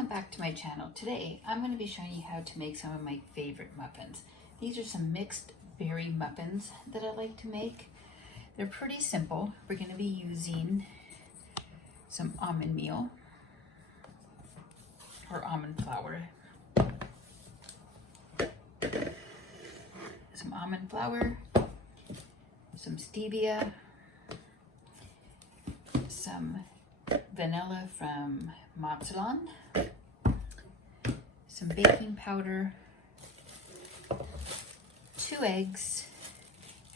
welcome back to my channel. Today I'm going to be showing you how to make some of my favorite muffins. These are some mixed berry muffins that I like to make. They're pretty simple. We're going to be using some almond meal or almond flour. Some almond flour, some stevia, some vanilla from Mozzolon, some baking powder, 2 eggs,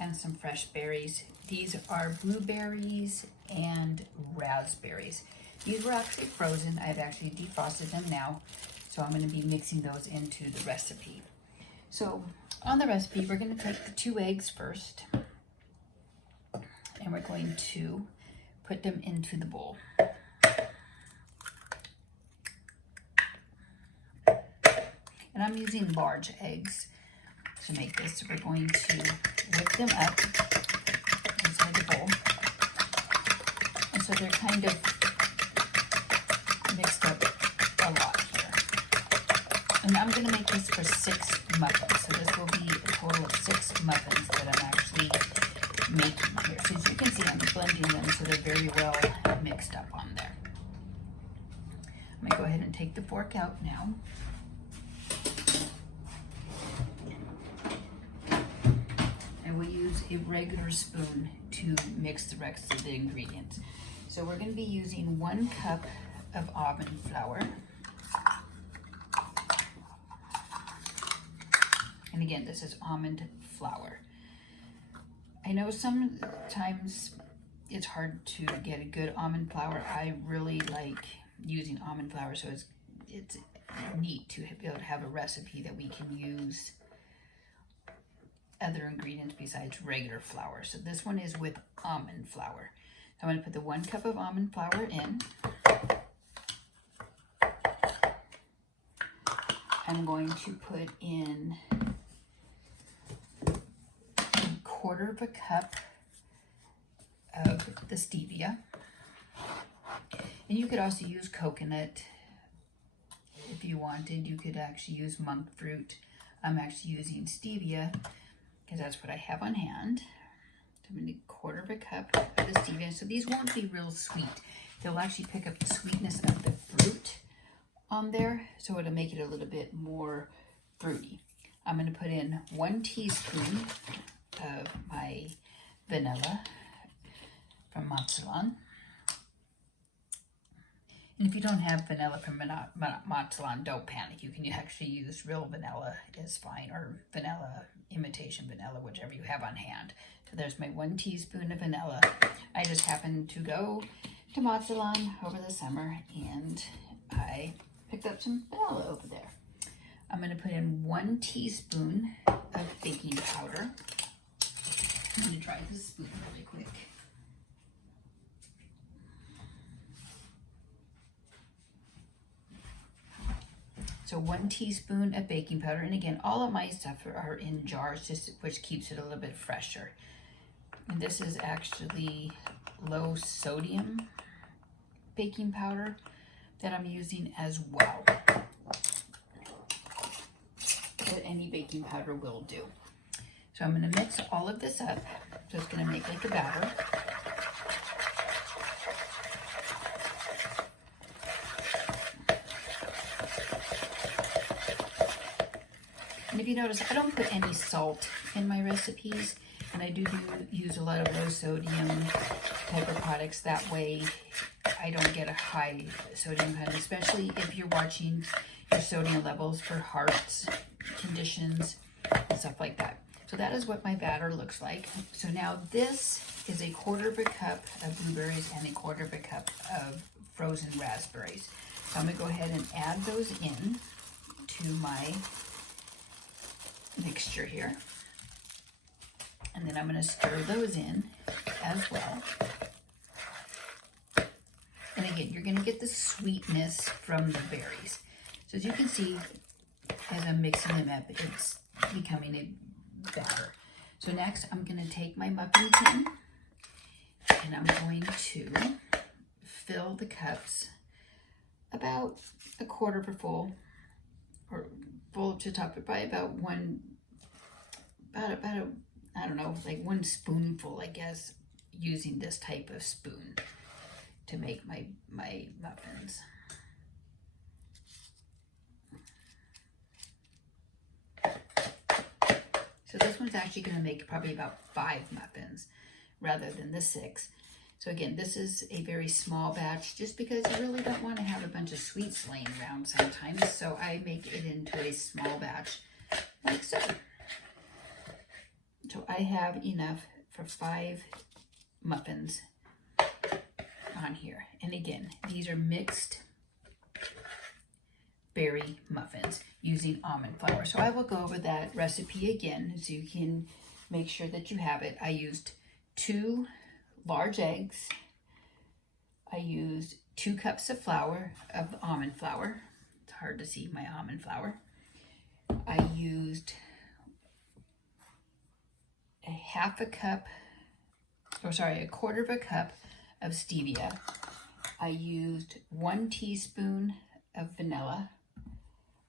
and some fresh berries. These are blueberries and raspberries. These were actually frozen. I've actually defrosted them now, so I'm going to be mixing those into the recipe. So on the recipe, we're going to take the 2 eggs first, and we're going to put them into the bowl. And I'm using large eggs to make this, so we're going to whip them up inside the bowl. And so they're kind of mixed up a lot here. And I'm going to make this for 6 muffins. So this will be a total of 6 muffins that I'm actually making here. So as you can see, I'm blending them so they're very well mixed up on there. I'm going to go ahead and take the fork out now. And we'll use a regular spoon to mix the rest of the ingredients. So we're going to be using 1 cup of almond flour. And again, this is almond flour. I know sometimes it's hard to get a good almond flour. I really like using almond flour, so it's neat to be able to have a recipe that we can use other ingredients besides regular flour. So this one is with almond flour. I'm going to put the 1 cup of almond flour in. I'm going to put in 1/4 of a cup of the stevia. And you could also use coconut if you wanted. You could actually use monk fruit. I'm actually using stevia because that's what I have on hand. So I'm going to need 1/4 of a cup of the stevia. So these won't be real sweet. They'll actually pick up the sweetness of the fruit on there, so it'll make it a little bit more fruity. I'm going to put in 1 teaspoon of my vanilla from Mozzolon. And if you don't have vanilla from Mozzolon, don't panic. You can actually use real vanilla is fine, or vanilla, imitation vanilla, whichever you have on hand. So there's my 1 teaspoon of vanilla. I just happened to go to Mozzolon over the summer and I picked up some vanilla over there. I'm going to put in 1 teaspoon of baking powder. I'm going to try this spoon really quick. So 1 teaspoon of baking powder. And again, all of my stuff are in jars, which keeps it a little bit fresher. And this is actually low sodium baking powder that I'm using as well. But any baking powder will do. So I'm going to mix all of this up. So it's going to make like a batter. And if you notice, I don't put any salt in my recipes, and I do use a lot of low sodium type of products. That way I don't get a high sodium content, especially if you're watching your sodium levels for heart conditions and stuff like that. So that is what my batter looks like. So now this is 1/4 of a cup of blueberries and 1/4 of a cup of frozen raspberries. So I'm going to go ahead and add those in to my mixture here. And then I'm going to stir those in as well. And again, you're going to get the sweetness from the berries. So as you can see, as I'm mixing them up, it's becoming a batter. So next, I'm going to take my muffin tin and I'm going to fill the cups about a quarter of a full, or full to top, but probably about one, about a, I don't know, like one spoonful, I guess, using this type of spoon to make my muffins. So this one's actually going to make probably about 5 muffins rather than the 6. So again, this is a very small batch just because you really don't want to have a bunch of sweets laying around sometimes. So I make it into a small batch like so. So I have enough for 5 muffins on here. And again, these are mixed berry muffins using almond flour. So I will go over that recipe again so you can make sure that you have it. I used 2 large eggs. I used 2 cups of flour, of almond flour. It's hard to see my almond flour. I used a quarter of a cup of stevia. I used 1 teaspoon of vanilla,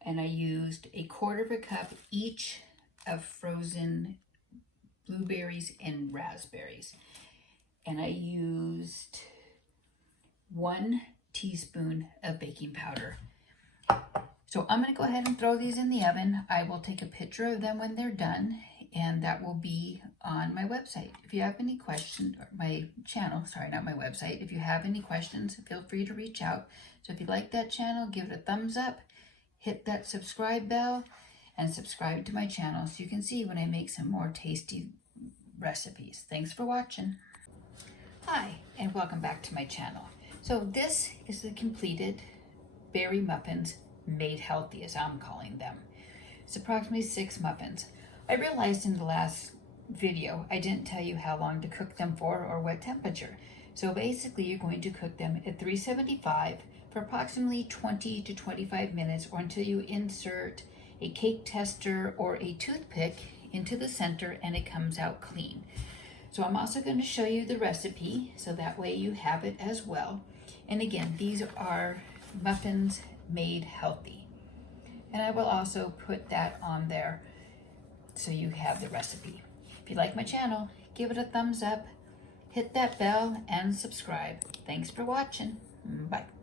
and I used a quarter of a cup each of frozen blueberries and raspberries. And I used 1 teaspoon of baking powder. So I'm going to go ahead and throw these in the oven. I will take a picture of them when they're done, and that will be on my website. If you have any questions, or my channel, sorry, not my website. If you have any questions, feel free to reach out. So if you like that channel, give it a thumbs up, hit that subscribe bell, and subscribe to my channel so you can see when I make some more tasty recipes. Thanks for watching. Hi, and welcome back to my channel. So this is the completed berry muffins made healthy, as I'm calling them. It's approximately 6 muffins. I realized in the last video I didn't tell you how long to cook them for or what temperature. So basically you're going to cook them at 375 for approximately 20 to 25 minutes, or until you insert a cake tester or a toothpick into the center and it comes out clean. So I'm also going to show you the recipe so that way you have it as well. And again, these are muffins made healthy. And I will also put that on there so you have the recipe. If you like my channel, give it a thumbs up, hit that bell, and subscribe. Thanks for watching. Bye.